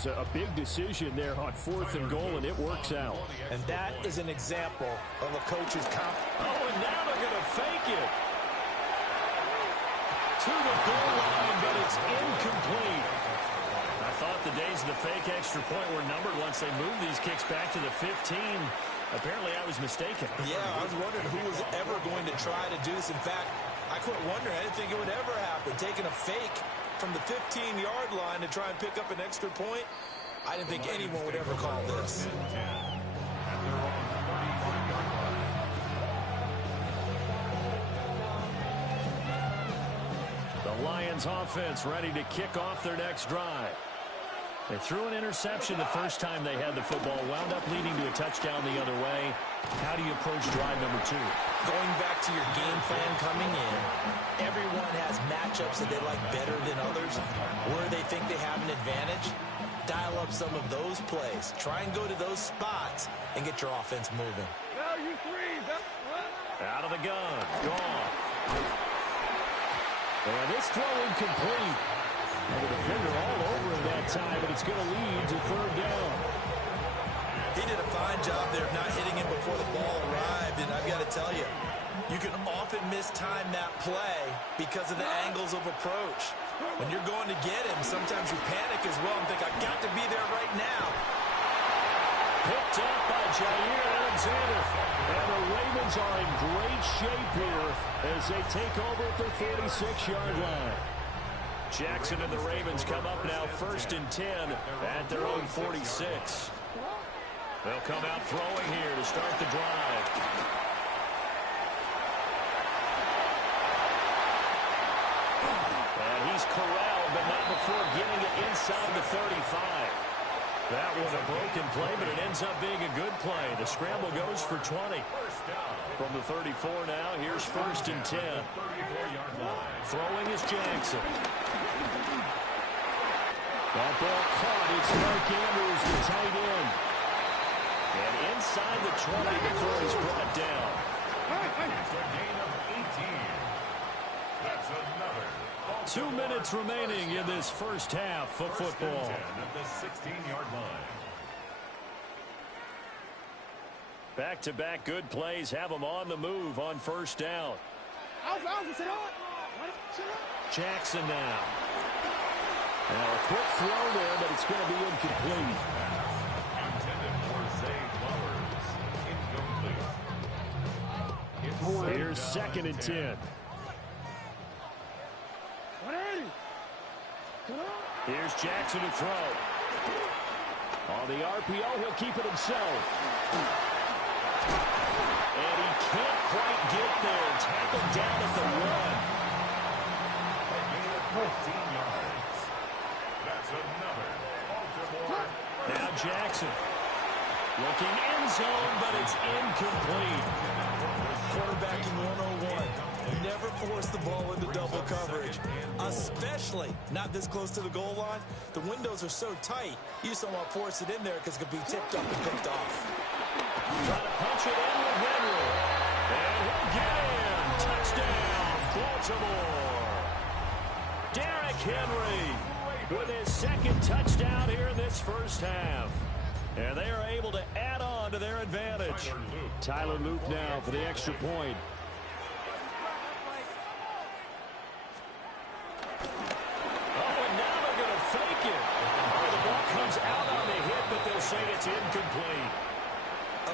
calls a big decision there on 4th and goal, and it works out. And that is an example of a coach's Oh, and now they're going to fake it. To the goal line, but it's incomplete. I thought the days of the fake extra point were numbered once they moved these kicks back to the 15. Apparently, I was mistaken. Yeah, I was wondering who was ever going to try to do this. In fact, I quit wondering. I didn't think it would ever happen. Taking a fake from the 15-yard line to try and pick up an extra point, I didn't think anyone would ever call this. The Lions offense ready to kick off their next drive. They threw an interception the first time they had the football, wound up leading to a touchdown the other way. How do you approach drive number 2? Going back to your game plan coming in, everyone has matchups that they like better than others, where they think they have an advantage. Dial up some of those plays. Try and go to those spots and get your offense moving. Out of the gun. Gone. And this throw incomplete. And the defender all over him that time, but it's going to lead to 3rd down. He did a fine job there of not hitting him before the ball arrived, and I've got to tell you, you can often mistime that play because of the angles of approach. When you're going to get him, sometimes you panic as well and think, I've got to be there right now. Picked up by Jair Alexander. And the Ravens are in great shape here as they take over at their 46-yard line. Jackson and the Ravens come up now 1st and 10 at their own 46. They'll come out throwing here to start the drive. And he's corralled, but not before getting it inside the 35. That was a broken play, but it ends up being a good play. The scramble goes for 20. From the 34 now, here's 1st and 10. Throwing is Jackson. That ball caught. It's Mark Andrews, the tight end. And inside the 20 before he's brought down. It's a gain of 18. That's another. 2 minutes remaining in this first half of football. At the 16-yard line. Back-to-back good plays have them on the move on 1st down. Jackson now. Now a quick throw there, but it's going to be incomplete. Intended for Zay Flowers. Incomplete. Here's 2nd and 10. Here's Jackson to throw. On the RPO, he'll keep it himself. And he can't quite get there. Tackled down at the 1. A gain of 14 yards. That's another. Baltimore. Now Jackson. Looking end zone, but it's incomplete. Quarterbacking 101. Never force the ball into double coverage, especially not this close to the goal line. The windows are so tight, you just don't want to force it in there because it could be tipped up and picked off. Trying to punch it in with Henry. And he'll get in. Touchdown, Baltimore. Derrick Henry with his 2nd touchdown here in this first half. And they are able to add on to their advantage. Tyler Luke now for the extra point. Out on the hit, but they'll say it's incomplete.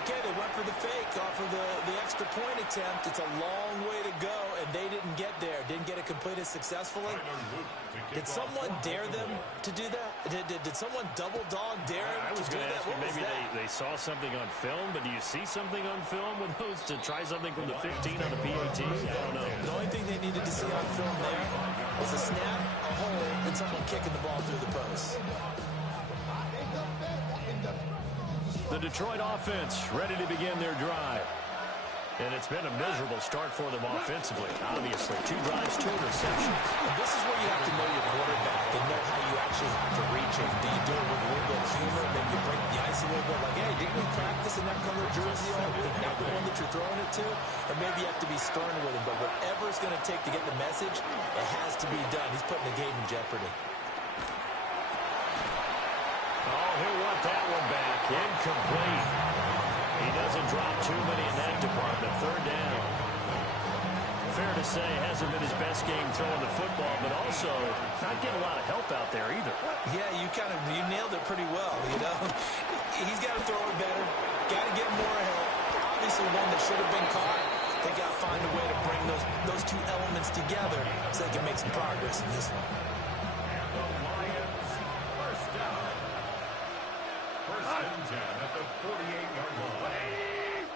Okay, they went for the fake off of the extra point attempt. It's a long way to go, and they didn't get there. Didn't get it completed successfully. Did someone dare them to do that? Did someone double dog dare them to do that? What was that? Maybe they saw something on film, but do you see something on film with those to try something from the 15 on the PAT? I don't know. The only thing they needed to see on film there was a snap, a hole, and someone kicking the ball through the post. The Detroit offense ready to begin their drive. And it's been a miserable start for them offensively. Obviously, 2 drives, 2 interceptions. And this is where you have to know your quarterback and know how you actually have to reach him. Do you do it with a little bit of humor? Maybe you break the ice a little bit. Like, hey, didn't we practice in that color jersey already? Not the one that you're throwing it to? Or maybe you have to be stern with him. But whatever it's going to take to get the message, it has to be done. He's putting the game in jeopardy. Incomplete. He doesn't drop too many in that department. Third down. Fair to say, hasn't been his best game throwing the football, but also not getting a lot of help out there either. Yeah, you nailed it pretty well, you know. He's got to throw it better. Got to get more help. Obviously one that should have been caught. They got to find a way to bring those two elements together so they can make some progress in this one. And the Lions, first down. First and 10 at the 48-yard line.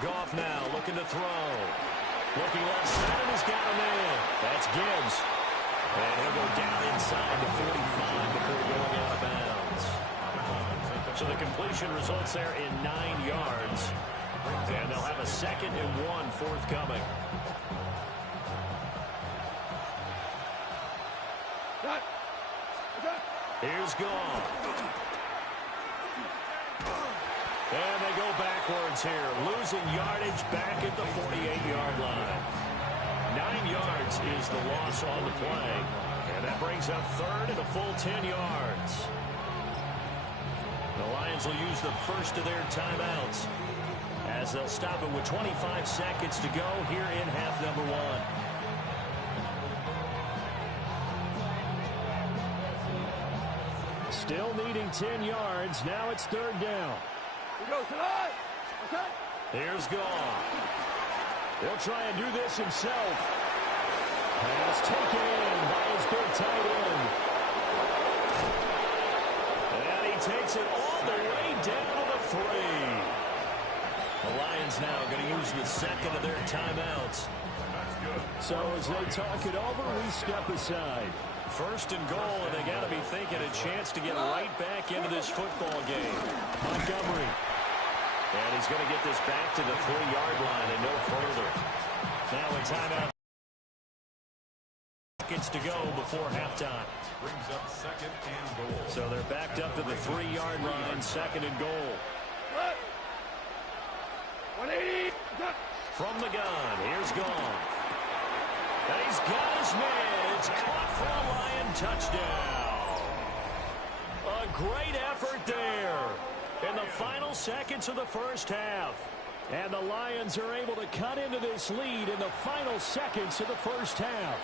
Goff now looking to throw. Looking left side, and he's got him in. That's Gibbs. And he'll go down inside the 45 before going out of bounds. So the completion results there in 9 yards. And they'll have a 2nd and 1 forthcoming. Here's Goff. And they go backwards here, losing yardage back at the 48-yard line. 9 yards is the loss on the play. And that brings up 3rd and a full 10 yards. The Lions will use the first of their timeouts as they'll stop it with 25 seconds to go here in half number 1. Still needing 10 yards. Now it's 3rd down. Here's Goff. He'll try and do this himself. Pass taken in by his big tight end. And he takes it all the way down to the 3. The Lions now going to use the 2nd of their timeouts. So as they talk it over, we step aside. 1st and goal, and they got to be thinking a chance to get right back into this football game. Montgomery. And he's going to get this back to the 3-yard line and no further. Now a timeout. Seconds to go before halftime. Brings up 2nd and goal. So they're backed up to the 3-yard line, 2nd and goal. 180. From the gun, here's Goff. And he's got his man. It's caught for a Lion touchdown. A great effort there in the final seconds of the first half. And the Lions are able to cut into this lead in the final seconds of the first half.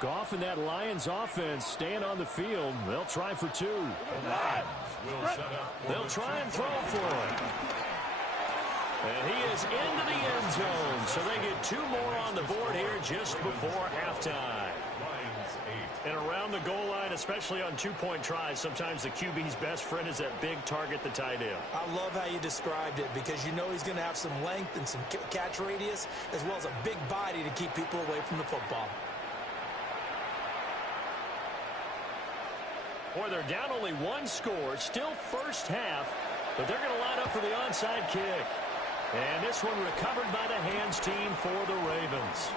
Goff and that Lions offense staying on the field. They'll try for 2. They'll try and throw for it. And he is into the end zone, so they get 2 more on the board here just before halftime. And around the goal line, especially on 2-point tries, sometimes the QB's best friend is that big target, the tight end. I love how you described it because you know he's going to have some length and some catch radius as well as a big body to keep people away from the football. Boy, they're down only 1 score, still first half, but they're going to line up for the onside kick. And this one recovered by the hands team for the Ravens.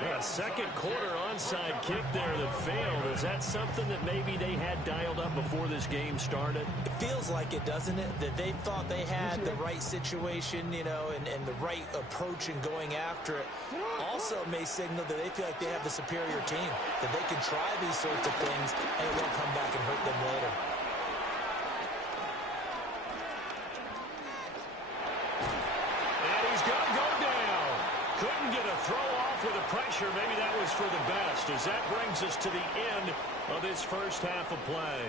A second quarter onside kick there that failed. Is that something that maybe they had dialed up before this game started? It feels like it, doesn't it? That they thought they had the right situation, you know, and the right approach in going after it. Also may signal that they feel like they have the superior team, that they can try these sorts of things and it won't come back and hurt them later. And he's going to go down. Couldn't get a throw off with the pressure. Maybe that was for the best, as that brings us to the end of this first half of play.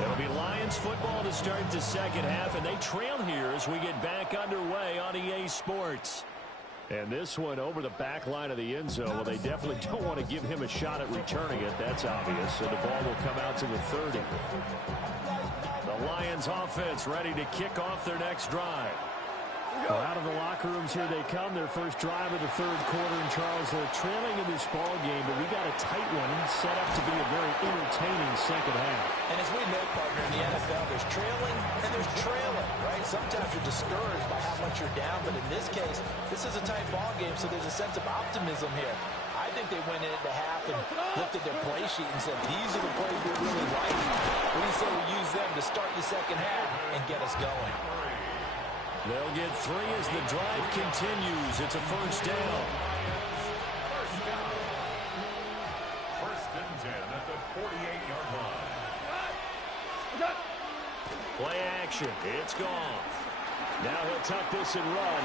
It'll be Lions football to start the second half, and they trail here as we get back underway on EA Sports. And this one over the back line of the end zone. Well, they definitely don't want to give him a shot at returning it. That's obvious. So the ball will come out to the 30. The Lions offense ready to kick off their next drive. Well, out of the locker rooms here they come. Their first drive of the third quarter. And Charles, they're trailing in this ball game, but we got a tight one set up to be a very entertaining second half. And as we know, partner, in the NFL, there's trailing and there's trailing, right? Sometimes you're discouraged by how much you're down, but in this case, this is a tight ball game, so there's a sense of optimism here. I think they went into half and looked at their play sheet and said, these are the plays we really like. What do you say we use them to start the second half and get us going? They'll get 3 as the drive continues. It's a first down. First and 10 at the 48-yard line. Play action. It's gone. Now he'll tuck this and run.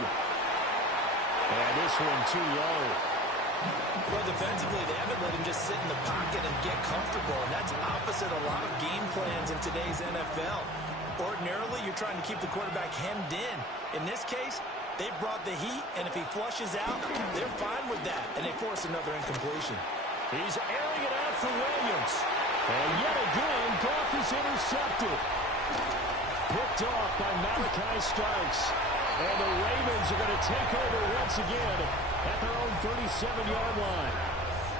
And this one too low. Well, defensively, they haven't let him just sit in the pocket and get comfortable, and that's opposite a lot of game plans in today's NFL. Ordinarily, you're trying to keep the quarterback hemmed in. In this case, they brought the heat, and if he flushes out, they're fine with that, and they force another incompletion. He's airing it out for Williams. And yet again, Goff is intercepted. Picked off by Malachi Starks. And the Ravens are going to take over once again at their own 37-yard line.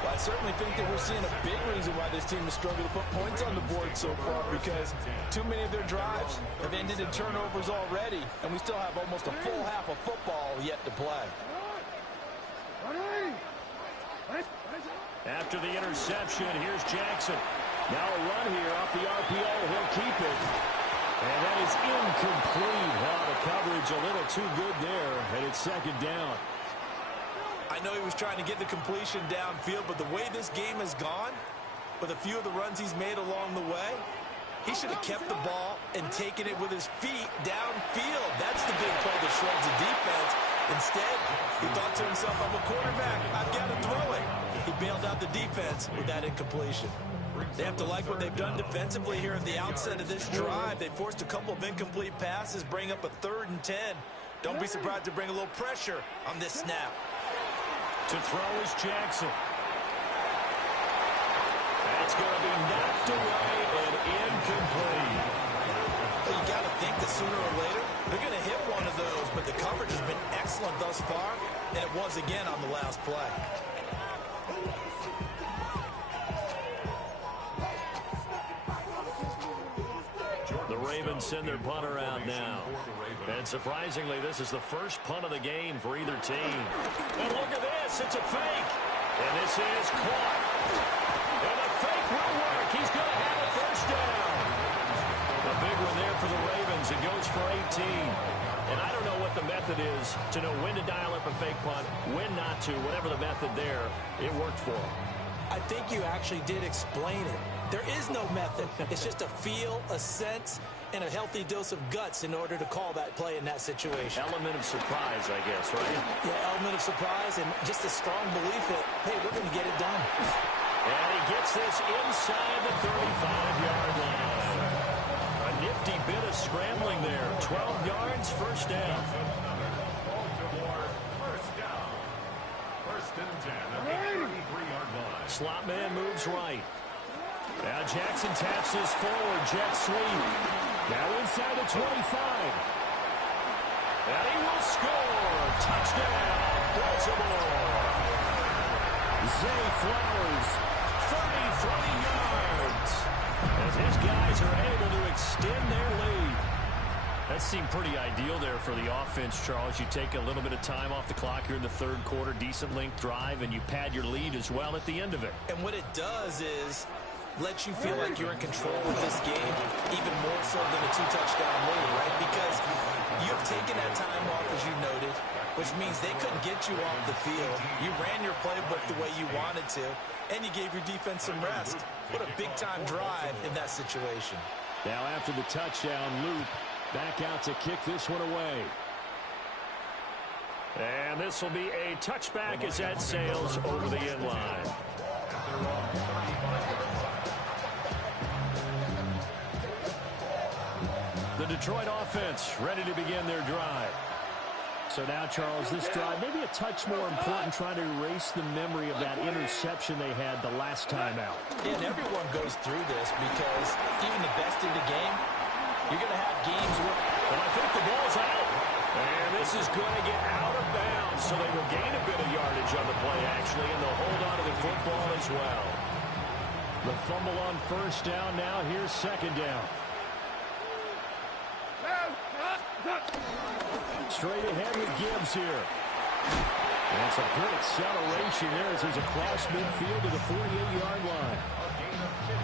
Well, I certainly think that we're seeing a big reason why this team has struggled to put points on the board so far, because too many of their drives have ended in turnovers already, and we still have almost a full half of football yet to play. After the interception, here's Jackson. Now a run here off the RPO. He'll keep it. And that is incomplete. Oh, the coverage a little too good there, and it's second down. I know he was trying to get the completion downfield, but the way this game has gone, with a few of the runs he's made along the way, he should have kept the ball and taken it with his feet downfield. That's the big play that shreds the defense. Instead, he thought to himself, I'm a quarterback, I've got to throw it. He bailed out the defense with that incompletion. They have to like what they've done defensively here at the outset of this drive. They forced a couple of incomplete passes, bring up a 3rd and 10. Don't be surprised to bring a little pressure on this snap. To throw is Jackson. That's going to be knocked away and incomplete. Well, you got to think that sooner or later, they're going to hit one of those, but the coverage has been excellent thus far, and it was again on the last play. The Ravens send their punter out now. And surprisingly, this is the first punt of the game for either team. And look at this. It's a fake. And this is caught. And the fake will work. He's going to have a first down. A big one there for the Ravens. It goes for 18. And I don't know what the method is to know when to dial up a fake punt, when not to. Whatever the method there, it worked for him. I think you actually did explain it. There is no method. It's just a feel, a sense, and a healthy dose of guts in order to call that play in that situation. Element of surprise, I guess, right? Yeah, element of surprise and just a strong belief that, hey, we're going to get it done. And he gets this inside the 35-yard line. A nifty bit of scrambling there. 12 yards, first down. First and 10 at the 33-yard line. Slot man moves right. Now Jackson taps this forward, jet sweep. Now inside the 25. And he will score. Touchdown, Baltimore. Zay Flowers, 33 yards. As his guys are able to extend their lead. That seemed pretty ideal there for the offense, Charles. You take a little bit of time off the clock here in the third quarter, decent length drive, and you pad your lead as well at the end of it. And what it does is let you feel like you're in control of this game, even more so than a 2-touchdown lead, right? Because you've taken that time off, as you noted, which means they couldn't get you off the field. You ran your playbook the way you wanted to, and you gave your defense some rest. What a big-time drive in that situation. Now after the touchdown, loop back out to kick this one away. And this will be a touchback as that sails over the end line. The Detroit offense ready to begin their drive. So now, Charles, this drive maybe a touch more important, trying to erase the memory of that interception they had the last time out. Yeah, and everyone goes through this because even the best in the game, you're going to have games where... And I think the ball's out. And this is going to get out of bounds, so they will gain a bit of yardage on the play, actually, and they'll hold on to the football as well. The fumble on first down now. Here's second down. Straight ahead with Gibbs here. That's a good acceleration there as he's across midfield to the 48-yard line.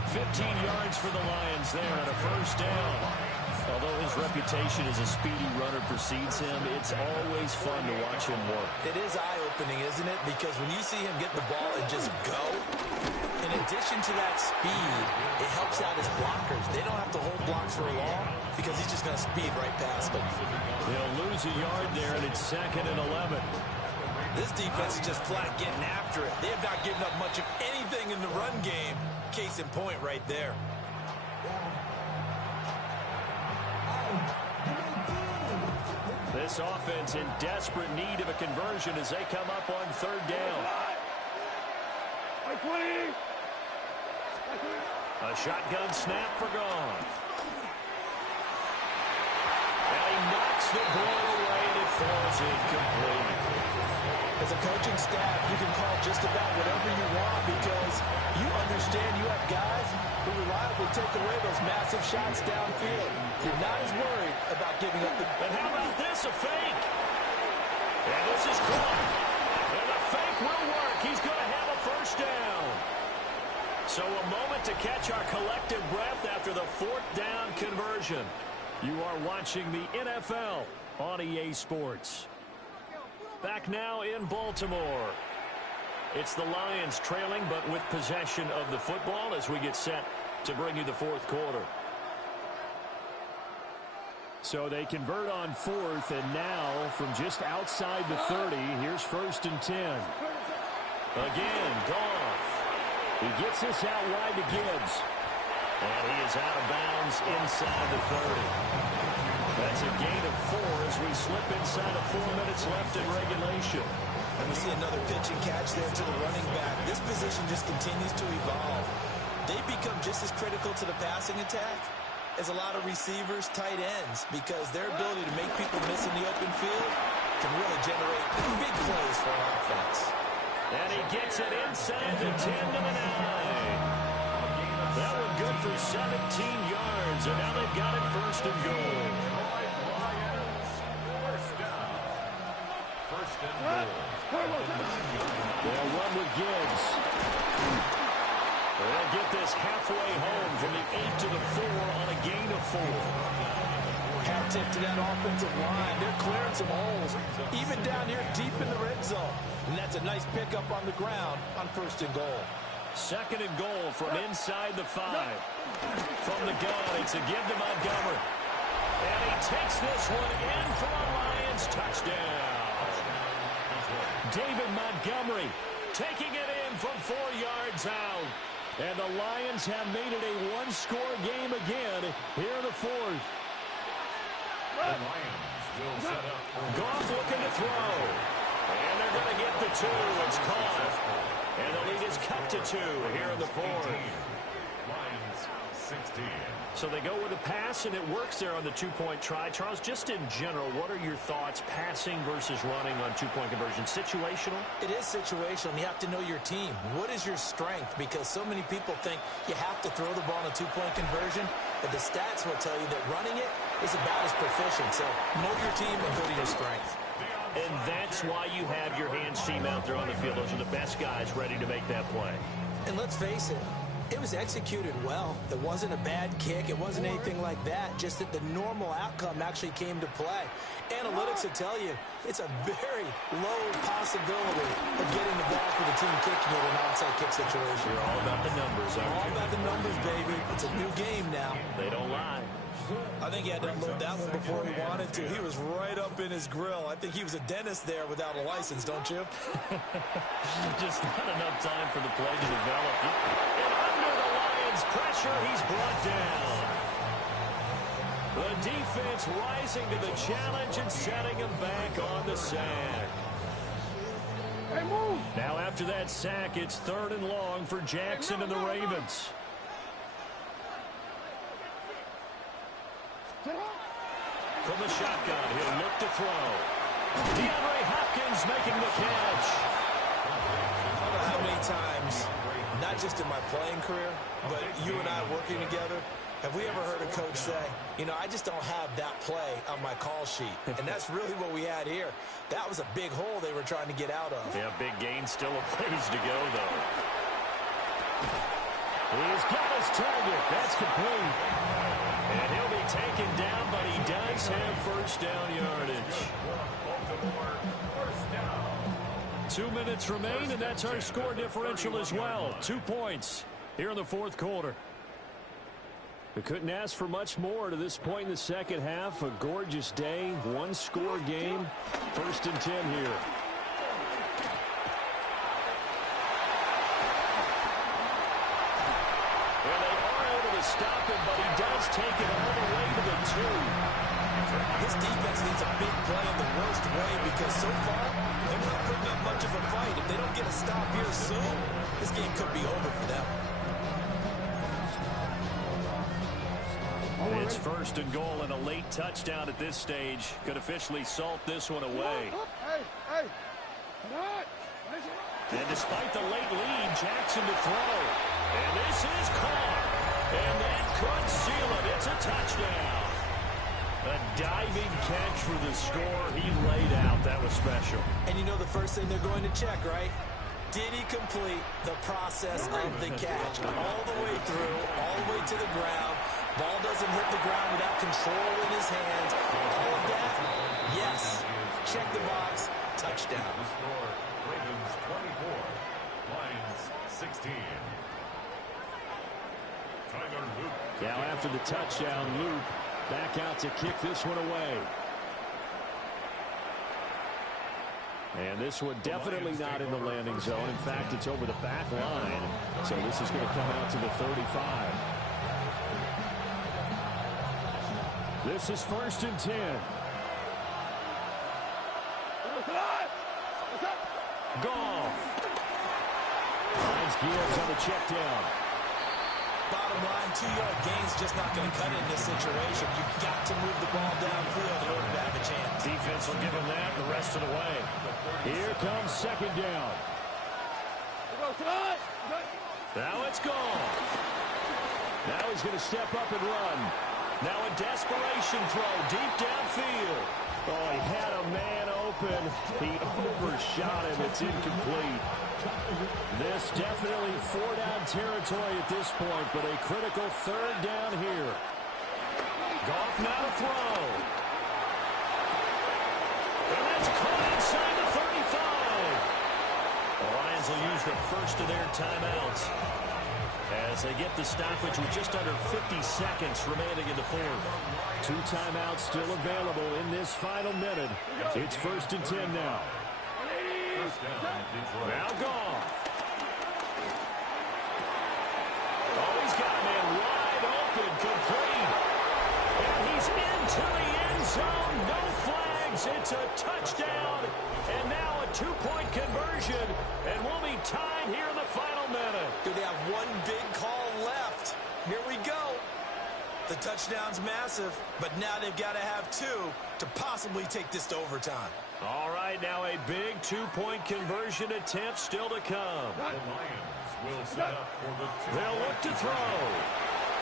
15 yards for the Lions there on a first down. Although his reputation as a speedy runner precedes him, it's always fun to watch him work. It is eye-opening, isn't it? Because when you see him get the ball and just go, in addition to that speed, it helps out his blockers. They don't have to hold blocks for long because he's just going to speed right past them. They'll lose a yard there, and it's 2nd and 11. This defense is just flat getting after it. They have not given up much of anything in the run game. Case in point right there. This offense in desperate need of a conversion as they come up on 3rd down. A shotgun snap for Goff. And he knocks the ball away and it falls incomplete. As a coaching staff, you can call just about whatever you want because you understand you have guys who reliably take away those massive shots downfield. You're not as worried about giving up the... And how about this, a fake? And this is caught. And the fake will work. He's going to have a first down. So a moment to catch our collective breath after the 4th down conversion. You are watching the NFL on EA Sports. Back now in Baltimore. It's the Lions trailing, but with possession of the football as we get set to bring you the 4th quarter. So they convert on 4th, and now from just outside the 30, here's 1st and 10. Again, Goff. He gets this out wide to Gibbs. And he is out of bounds inside the 30. That's a gain of 4 as we slip inside of 4 minutes left in regulation. And we see another pitch and catch there to the running back. This position just continues to evolve. They become just as critical to the passing attack as a lot of receivers, tight ends, because their ability to make people miss in the open field can really generate big plays for an offense. And he gets it inside the 10 to the 9. That one good for 17 yards, and now they've got it 1st and goal. They'll run with Gibbs. They'll get this halfway home from the 8 to the 4 on a gain of 4. Hat tip to that offensive line. They're clearing some holes, even down here deep in the red zone. And that's a nice pickup on the ground on 1st and goal. 2nd and goal from inside the 5. From the gun, it's a give to Montgomery. And he takes this one in for a Lions touchdown. David Montgomery taking it in from 4 yards out. And the Lions have made it a one-score game again here in the 4th. Goff looking to throw. And they're going to get the 2. It's caught. And the lead is cut to 2 here in the 4th. Lions 16. So they go with a pass, and it works there on the 2-point try. Charles, just in general, what are your thoughts passing versus running on 2-point conversion? Situational? It is situational. You have to know your team. What is your strength? Because so many people think you have to throw the ball on a 2-point conversion, but the stats will tell you that running it is about as proficient. So know your team and go to your strength. And that's why you have your hands team out there on the field. Those are the best guys ready to make that play. And let's face it, it was executed well. It wasn't a bad kick. It wasn't anything like that. Just that the normal outcome actually came to play. Analytics will tell you it's a very low possibility of getting the ball for the team kicking it in an onside kick situation. You're all about the numbers, aren't you? All about the numbers, baby. It's a new game now. They don't lie. I think he had to unload that one before he wanted to. He was right up in his grill. I think he was a dentist there without a license, don't you? Just not enough time for the play to develop. And under the Lions' pressure, he's brought down. The defense rising to the challenge and setting him back on the sack. Now after that sack, it's 3rd and long for Jackson and the Ravens. From the shotgun, he'll look to throw. DeAndre Hopkins making the catch. I don't know how many times, not just in my playing career, but you and I working together, Have we ever heard a coach say, you know, I just don't have that play on my call sheet? And that's really what we had here. That was a big hole they were trying to get out of. Yeah, big gain, still a ways to go, though. He's got his target. That's complete. And he'll be taken down, but he does have first down yardage. 2 minutes remain, and that's our score differential as well. 2 points here in the fourth quarter. We couldn't ask for much more to this point in the second half. A gorgeous day, one-score game. 1st and 10 here. Well, they are able to stop him, but he does take it all the way to the 2. This defense needs a big play in the worst way because so far, they're not putting up much of a fight. If they don't get a stop here soon, this game could be over for them. It's 1st and goal, and a late touchdown at this stage could officially salt this one away. And despite the late lead, Jackson to throw. And this is caught. And that could seal it. It's a touchdown. A diving catch for the score. He laid out. That was special. And you know the first thing they're going to check, right? Did he complete the process of the catch? All the way through, all the way to the ground. Ball doesn't hit the ground without control in his hands. All of that, yes. Check the box. Touchdown. The score, Ravens 24, Lions 16. Tyler Luke. Now after the touchdown, Luke back out to kick this one away. And this one definitely not in the landing zone. In fact, it's over the back line. So this is going to come out to the 35. This is 1st and 10. Goff. Finds Gibbs on the check down. Bottom line, 2-yard gain's just not going to cut it in this situation. You've got to move the ball downfield in order to have a chance. Defense will give him that the rest of the way. Here comes 2nd down. Now it's gone. Now he's going to step up and run. Now a desperation throw deep downfield. Oh, he had a man open. He overshot him. It's incomplete. This definitely 4-down territory at this point, but a critical 3rd down here. Goff now to throw. And that's caught inside the 35. The Lions will use the first of their timeouts as they get the stoppage with just under 50 seconds remaining in the fourth. 2 timeouts still available in this final minute. It's 1st and 10 now. Now Goff. Oh, he's got a man wide open, complete. And he's into the end zone. No flags. It's a touchdown. And now a 2-point conversion. And we'll be tied here in the final minute. Do they have one big call left? Here we go. The touchdown's massive, but now they've got to have 2 to possibly take this to overtime. All right, now a big 2-point conversion attempt still to come. The Lions will set up for the 2. They'll look to throw.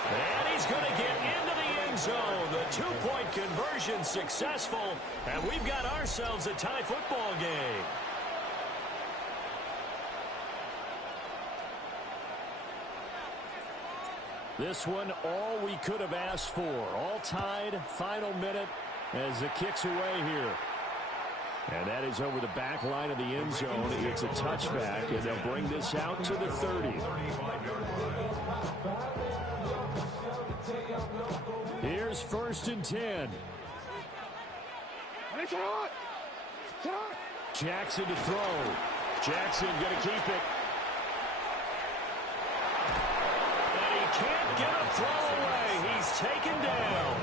And he's going to get into the end zone. The 2-point conversion successful, and we've got ourselves a tie football game. This one, all we could have asked for. All tied, final minute as it kicks away here. And that is over the back line of the end zone. It's a touchback, and they'll bring this out to the 30. Here's 1st and 10. Jackson to throw. Jackson going to keep it. Can't get a throw away. He's taken down.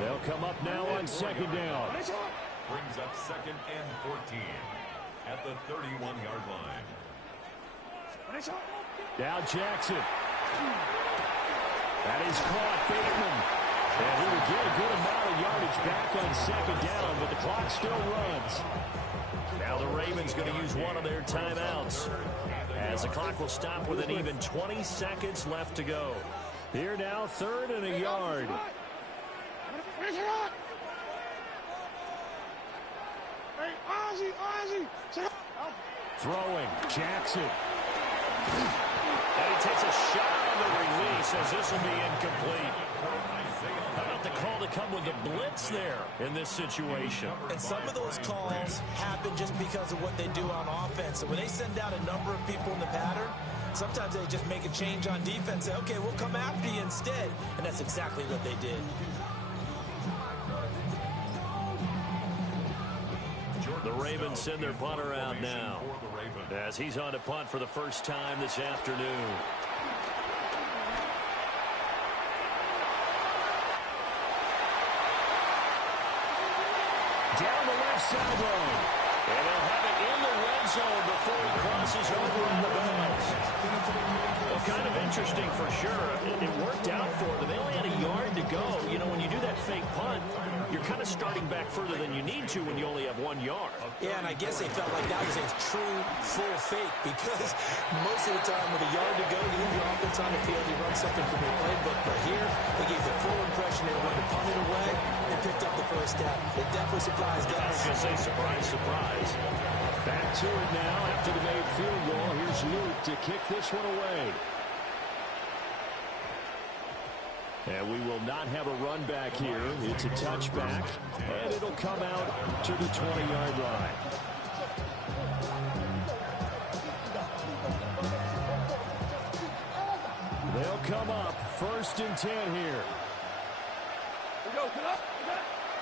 They'll come up now on 2nd down. Brings up 2nd and 14 at the 31-yard line. Now Jackson. That is caught. Bateman. And he would get a good amount of yardage back on 2nd down, but the clock still runs. Now the Ravens going to use one of their timeouts, as the clock will stop with an even 20 seconds left to go. Here now, 3rd and a yard. Throwing, Jackson. And he takes a shot on the release as this will be incomplete. How about the call to come with the blitz there in this situation? And some of those calls happen just because of what they do on offense. So when they send out a number of people in the pattern, sometimes they just make a change on defense. Say, okay, we'll come after you instead. And that's exactly what they did. The Ravens send their punter out now as he's on to punt for the first time this afternoon. Down the left sideline. And they'll have it in the red zone before he crosses over on the bounce. Well, kind of interesting for sure. It worked out for them. They only had a yard to go. You know, when you do that fake punt, you're kind of starting back further than you need to when you only have 1 yard. Yeah, and I guess they felt like that was a true full fake because most of the time with a yard to go, you leave your offense on the field, you run something from your playbook. But here, they gave the full impression they wanted to punt it away and picked up the first down. It definitely surprised us. I was going to say surprise, surprise. Back to it now after the made field goal. Here's Luke to kick this one away. And we will not have a run back here. It's a touchback, and it'll come out to the 20-yard line. They'll come up 1st and 10 here.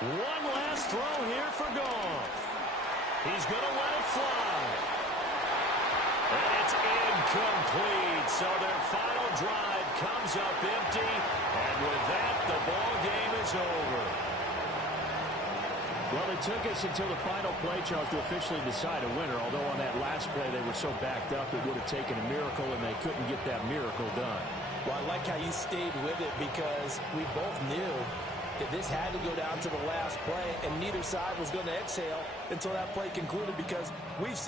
One last throw here for Goff. He's going to let it fly. And it's incomplete. So their final drive comes up empty. And with that, the ball game is over. Well, it took us until the final play, Charles, to officially decide a winner. Although on that last play they were so backed up, it would have taken a miracle, and they couldn't get that miracle done. Well, I like how you stayed with it because we both knew that this had to go down to the last play, and neither side was going to exhale until that play concluded because we've seen